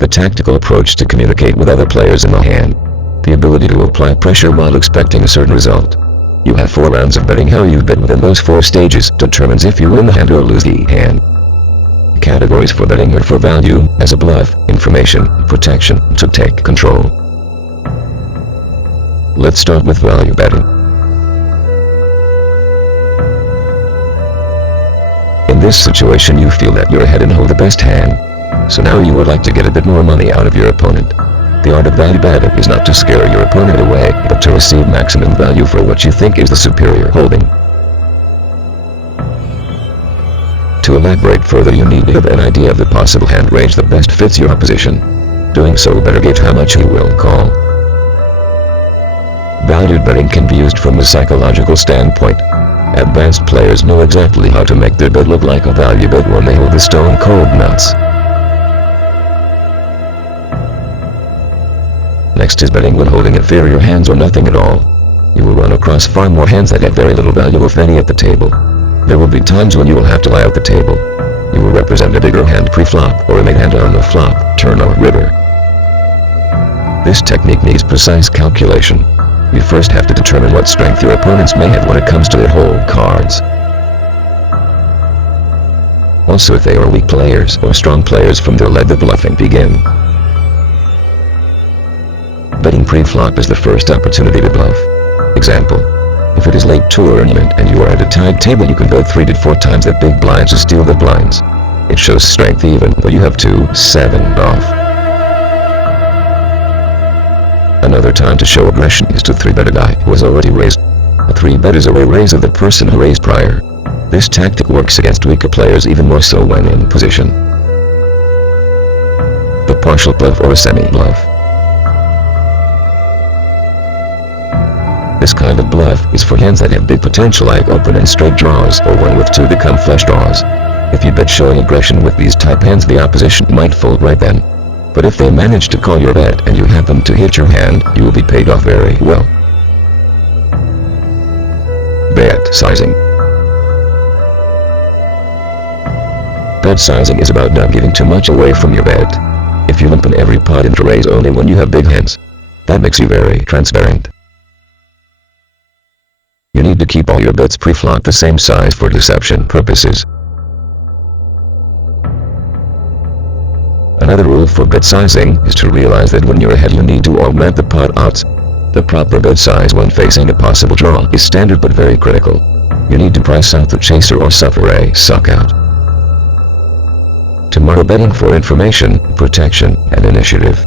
The tactical approach to communicate with other players in the hand. The ability to apply pressure while expecting a certain result. You have 4 rounds of betting. How you bet within those 4 stages determines if you win the hand or lose the hand. Categories for betting are for value, as a bluff, information, protection, to take control. Let's start with value betting. In this situation you feel that you're ahead and hold the best hand. So now you would like to get a bit more money out of your opponent. The art of value betting is not to scare your opponent away, but to receive maximum value for what you think is the superior holding. To elaborate further, you need to have an idea of the possible hand range that best fits your opposition. Doing so better gauge how much he will call. Valued betting can be used from a psychological standpoint. Advanced players know exactly how to make their bet look like a value bet when they hold the stone cold nuts. Next is betting when holding inferior hands or nothing at all. You will run across far more hands that have very little value, if any, at the table. There will be times when you will have to lie out the table. You will represent a bigger hand pre-flop or a made hand on the flop, turn or river. This technique needs precise calculation. You first have to determine what strength your opponents may have when it comes to their hold cards. Also, if they are weak players or strong players, from there let the bluffing begin. Betting pre-flop is the first opportunity to bluff. Example: if it is late tournament and you are at a tied table, you can bet 3 to 4 times that big blind to steal the blinds. It shows strength even though you have 2-7 off. Another time to show aggression is to 3-bet a guy who has already raised. A 3-bet is a raise of the person who raised prior. This tactic works against weaker players even more so when in position. The partial bluff or a semi-bluff. This kind of bluff is for hands that have big potential, like open and straight draws, or one with 2 become flush draws. If you bet showing aggression with these type hands, the opposition might fold right then. But if they manage to call your bet and you happen to hit your hand, you will be paid off very well. Bet sizing. Bet sizing is about not giving too much away from your bet. If you limp in every pot and raise only when you have big hands, that makes you very transparent. You need to keep all your bets pre-flop the same size for deception purposes. Another rule for bet sizing is to realize that when you're ahead you need to augment the pot odds. The proper bet size when facing a possible draw is standard but very critical. You need to price out the chaser or suffer a suck out. Tomorrow betting for information, protection, and initiative.